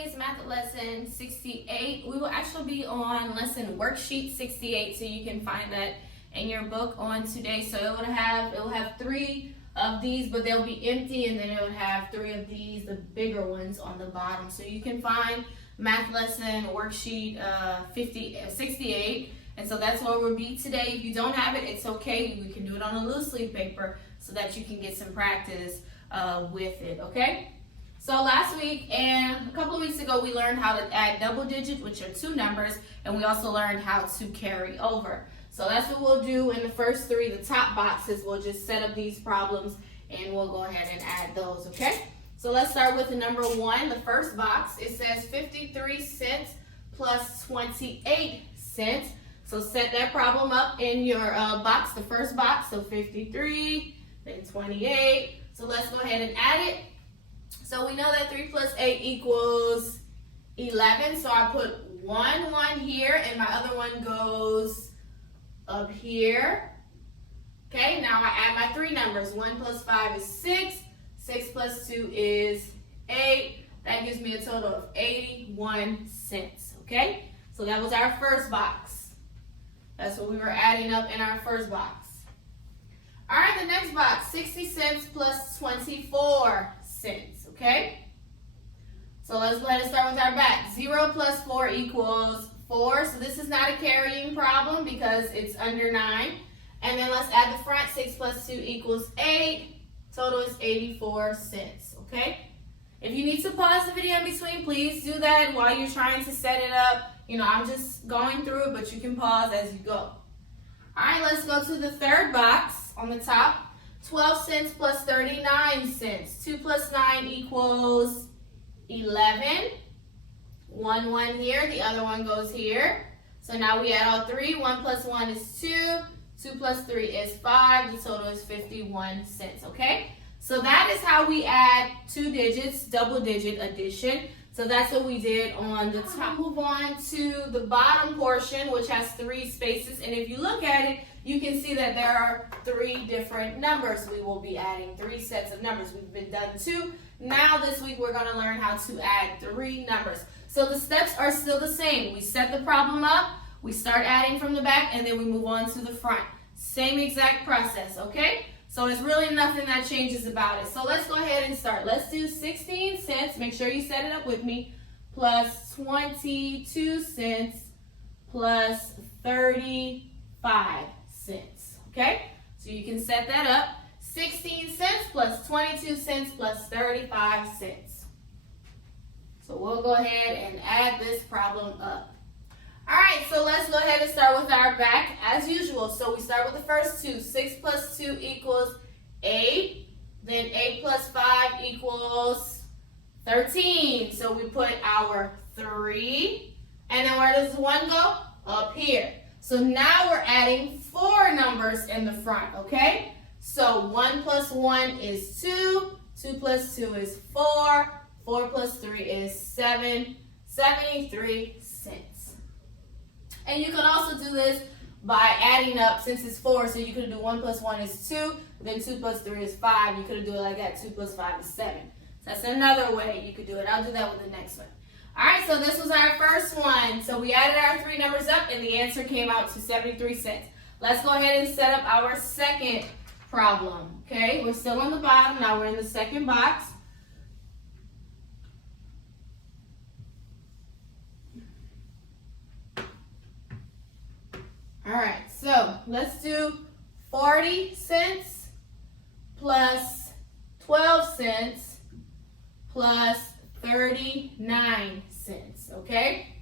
today's math lesson 68. We will actually be on lesson worksheet 68, so you can find that in your book on today. So it will have 3 of these, but they'll be empty, and then it will have 3 of these, the bigger ones, on the bottom. So you can find math lesson worksheet 68, and so that's where we'll be today. If you don't have it, it's okay. We can do it on a loose leaf paper so that you can get some practice with it, okay? So last week and a couple of weeks ago, we learned how to add double digits, which are 2 numbers, and we also learned how to carry over. So that's what we'll do in the first 3, the top boxes. We'll just set up these problems and we'll go ahead and add those, okay? So let's start with the number 1, the first box. It says 53 cents plus 28 cents. So set that problem up in your box, the first box. So 53, then 28. So let's go ahead and add it. So we know that 3 plus 8 equals 11. So I put 1 here, and my other one goes up here. Okay, now I add my 3 numbers. 1 plus 5 is 6. 6 plus 2 is 8. That gives me a total of 81 cents. Okay, so that was our first box. That's what we were adding up in our first box. All right, the next box, 60 cents plus 24 cents. Okay, so let's go ahead and start with our back. 0 plus 4 equals 4. So this is not a carrying problem because it's under 9. And then let's add the front. 6 plus 2 equals 8. Total is 84 cents. Okay, if you need to pause the video in between, please do that while you're trying to set it up. You know, I'm just going through it, but you can pause as you go. All right, let's go to the third box on the top. 12 cents plus 39 cents. 2 plus 9 equals 11. 1 here, the other one goes here. So now we add all 3. 1 plus 1 is 2. 2 plus 3 is 5. The total is 51 cents, okay? So that is how we add 2 digits, double digit addition. So that's what we did on the top. Move on to the bottom portion, which has 3 spaces. And if you look at it, you can see that there are 3 different numbers. We will be adding 3 sets of numbers. We've been done 2. Now this week we're going to learn how to add 3 numbers. So the steps are still the same. We set the problem up, we start adding from the back, and then we move on to the front. Same exact process, okay? So there's really nothing that changes about it. So let's go ahead and start. Let's do 16 cents. Make sure you set it up with me. Plus 22 cents plus 35 cents. Okay? So you can set that up. 16 cents plus 22 cents plus 35 cents. So we'll go ahead and add this problem up. All right, so let's go ahead and start with our back as usual. So we start with the first 2. 6 plus 2 equals 8. Then 8 plus 5 equals 13. So we put our 3. And then where does 1 go? Up here. So now we're adding 4 numbers in the front, okay? So 1 plus 1 is 2. 2 plus 2 is 4. 4 plus 3 is 7. 73 cents. And you can also do this by adding up, since it's 4, so you could do 1 plus 1 is 2, then 2 plus 3 is 5. You could do it like that. 2 plus 5 is 7. So that's another way you could do it. I'll do that with the next one. All right, so this was our first one. So we added our 3 numbers up, and the answer came out to 73 cents. Let's go ahead and set up our second problem. Okay, we're still on the bottom. Now we're in the second box. All right, so let's do 40 cents plus 12 cents plus 39 cents, okay?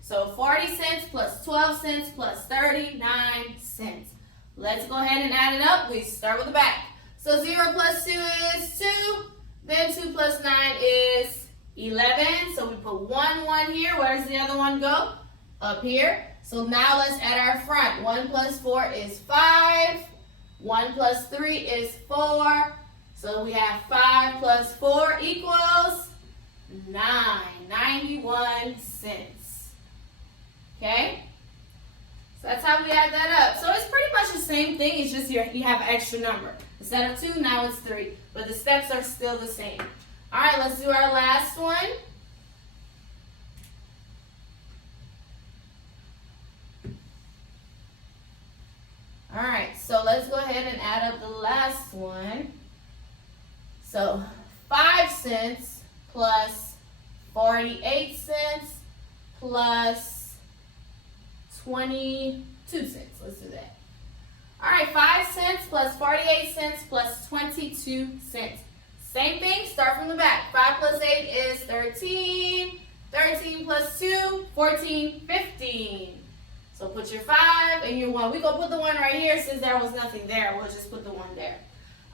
So 40 cents plus 12 cents plus 39 cents. Let's go ahead and add it up. We start with the back. So 0 plus 2 is 2. Then 2 plus 9 is 11. So we put 1 here. Where does the other one go? Up here. So now let's add our front. 1 plus 4 is 5. 1 plus 3 is 4. So we have 5 plus 4 equals 9. 91 cents. Okay? So that's how we add that up. So it's pretty much the same thing. It's just you have an extra number. Instead of 2, now it's 3. But the steps are still the same. All right, let's do our last one. add up the last one. So 5 cents plus 48 cents plus 22 cents. Let's do that. All right, 5 cents plus 48 cents plus 22 cents. Same thing, start from the back. 5 plus 8 is 13. 13 plus 2, 14, 15. So put your 5 and your 1. We're going to put the 1 right here since there was nothing there. We'll just put the 1 there.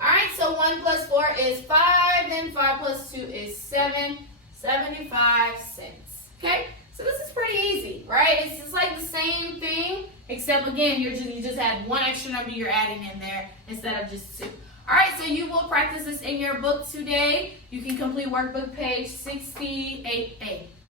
All right, so 1 plus 4 is 5. Then 5 plus 2 is 7. 75 cents. Okay? So this is pretty easy, right? It's just like the same thing, except again, you just had one extra number you're adding in there instead of just 2. All right, so you will practice this in your book today. You can complete workbook page 68A.